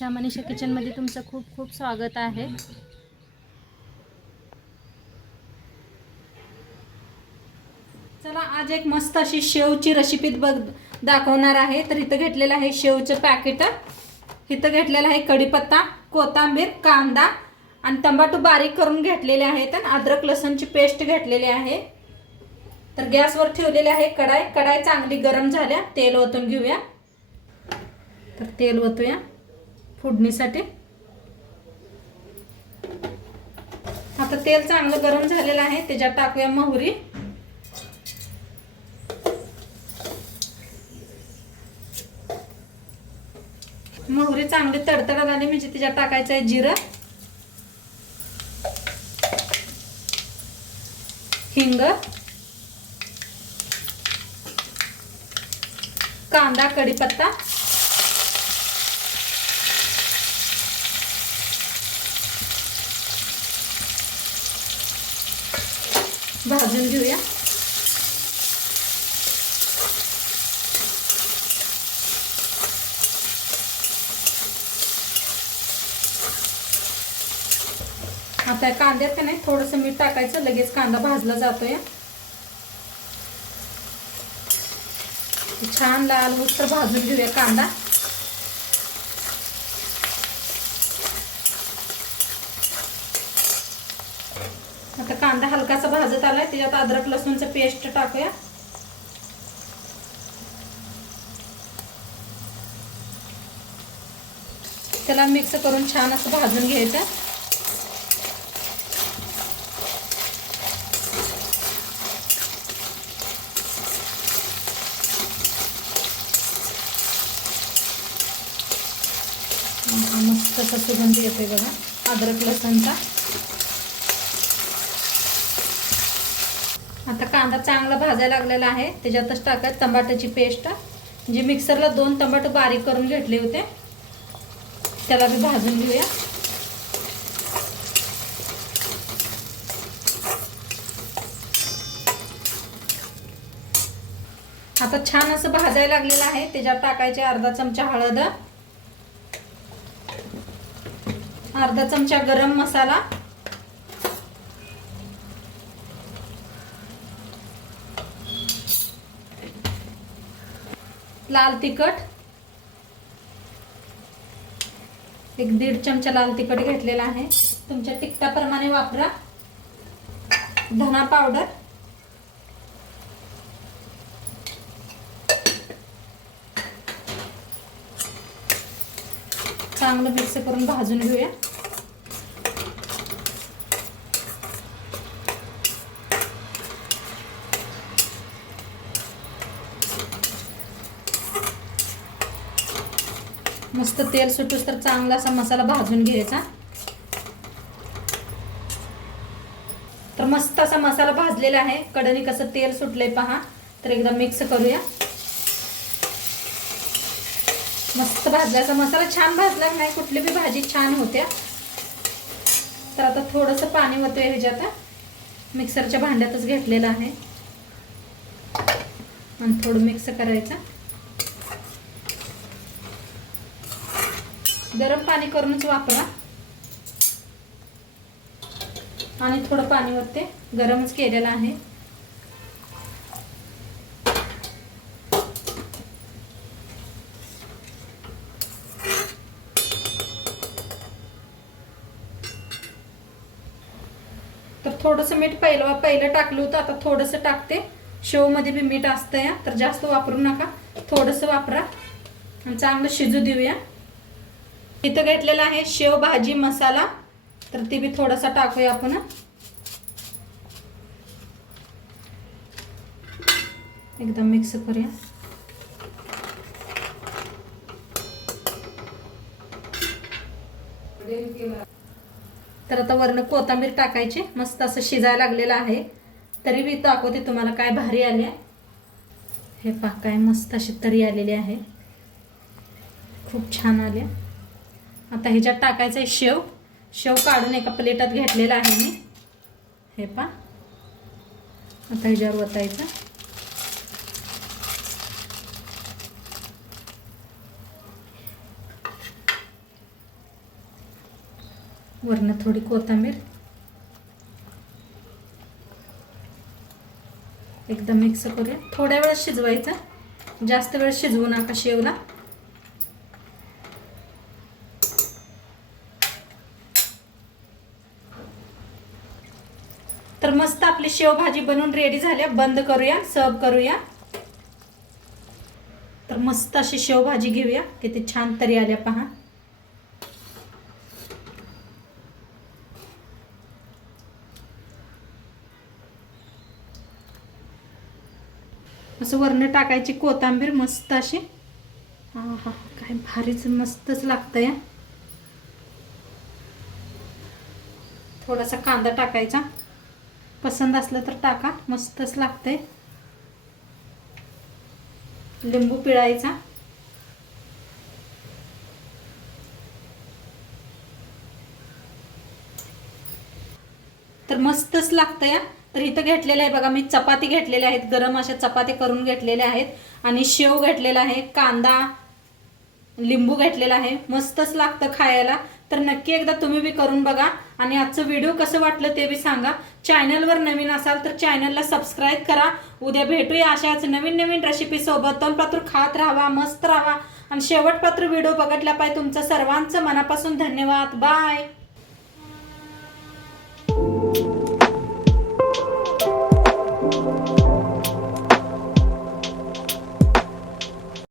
मनीषा किचनमध्ये तुमचं खूप खूप स्वागत आहे। चला आज एक मस्त अशी शेवची रेसिपी दाखवणार आहे। तर इथं घेतलेलं आहे शेवचं पॅकेट, इथं घेतलेलं आहे कढीपत्ता, कोथिंबीर, कांदा आणि टमाटो बारीक करून घेतलेले आहेत आणि अद्रक लसूणची पेस्ट घेतलेली आहे। तर गॅसवर ठेवलेले आहे कढाई चांगली गरम झाल्या, तेल ओतून घेऊया। तर तेल ओतूया फोडणीसाठी। आता तेल चांगलं गरम झालेलं आहे, त्याच्यात टाकूया मोहरी, मोहरी चांगली तडतडत आली म्हणजे त्याच्यात टाकायचं आहे जिरं, हिंग, कांदा, कढीपत्ता, भाजून घेऊया। आता कांद्यात का नाही थोडंसं मीठ टाकायचं, लगेच कांदा भाजला जातोय। छान लाल होईस्तोवर भाजून घेऊया कांदा। आता कांदा हलकासा भाजत आलाय, त्याच्यात अद्रक लसूणचं पेस्ट टाकूया। त्याला मिक्स करून छान असं भाजून घ्यायचं। मस्त असा सुगंध येतोय बघा अद्रक लसूणचा। आता कांदा चांगला भाजायला लागलेला आहे, त्याच्यातच टाकायचं टमाट्याची पेस्ट, म्हणजे मिक्सरला 2 टमाटे बारीक करून घेतले होते, त्याला भी भाजून घेऊया। आता छान असं भाजायला लागलेलं आहे, त्याच्यात टाकायचे अर्धा चमचा हळद, अर्धा चमचा गरम मसाला, लाल तिखट, 1-1.5 चमचा लाल तिखट घेतलेला आहे, तुमच्या तिखटाप्रमाणे वापरा। धना पावडर, चांगलं मिक्स करून भाजून घेऊया। मस्त तेल सुटूस तर चांगला असा मसाला भाजून घ्यायचा। तर मस्त असा मसाला भाजलेला आहे, कढईने कसं तेल सुटलंय पहा। तर एकदा मिक्स करूया। मस्त भाजल्याचा मसाला छान भाजला नाही, कुठली भी भाजी छान होत्या। तर आता थोडंसं पाणी ओतूया ह्याच्यात, मिक्सरच्या भांड्यातच घेतलेलं आहे आणि थोडं मिक्स करायचं। गरम पाणी करूनच वापरा आणि थोडं पाणी ओतते, गरमच केलेलं आहे। तर थोडंसं मीठ पहिलं टाकलं होतं, आता थोडंसं टाकते। शेव मध्ये भी मीठ असतं या, तर जास्त वापरू नका, थोडंसं वापरा आणि चांगलं शिजू देऊया। इथं घेतलेला आहे शेव भाजी मसाला, तर ते भी थोडासा टाकूया आपण। एकदम मिक्स करूया। तर आता वरनं कोथिंबीर टाकायची, मस्त असं शिजायला लागलेलं आहे, तरी भी दाखवते तुम्हाला काय भारी आले। हे पहा काय मस्त अशी तरी आलेली आहे, खूप छान आले। आता ह्याच्यात टाकायचं आहे शेव, शेव काढून एका प्लेटात घेतलेला आहे मी, हे पहा। आता ह्याच्यावर ओतायचं, वरनं थोडी कोथिंबीर, एकदम मिक्स करूया. थोड्या वेळ शिजवायचं, जास्त वेळ शिजवू नका शेवला. तर मस्त आपली शेव भाजी बनवून रेडी झाली. बंद करूया, सर्व करूया. तर मस्त अशी शेव भाजी घेऊया. किती छान तरी आल्या पहा. असं वरनं टाकायची कोथिंबीर मस्त अशी. हा हा, काय भारीच मस्तच लागतंय. थोडासा कांदा टाकायचा, पसंत असलं तर टाका, मस्तच लागतंय. लिंबू पिळायचा. तर मस्तच लागतंय. तर इथं घेतलेलं आहे बघा, मी चपाती घेतलेल्या आहेत, गरम अशा चपाती करून घेतलेल्या आहेत. आणि शेव घेतलेला आहे, कांदा, लिंबू घेतलेला आहे. मस्तच लागतं खायला. तर नक्की एकदा तुम्ही बी करून बघा. आणि आजचं व्हिडिओ कसं वाटलं ते बी सांगा. चॅनलवर नवीन असाल तर चॅनलला सबस्क्राईब करा. उद्या भेटूया अशाच नवीन नवीन रेसिपी सोबत. तोंडपात्र खात राहा, मस्त राहा. आणि शेवटपात्र व्हिडिओ बघितला पाहिजे. तुमचं सर्वांचं मनापासून धन्यवाद. बाय.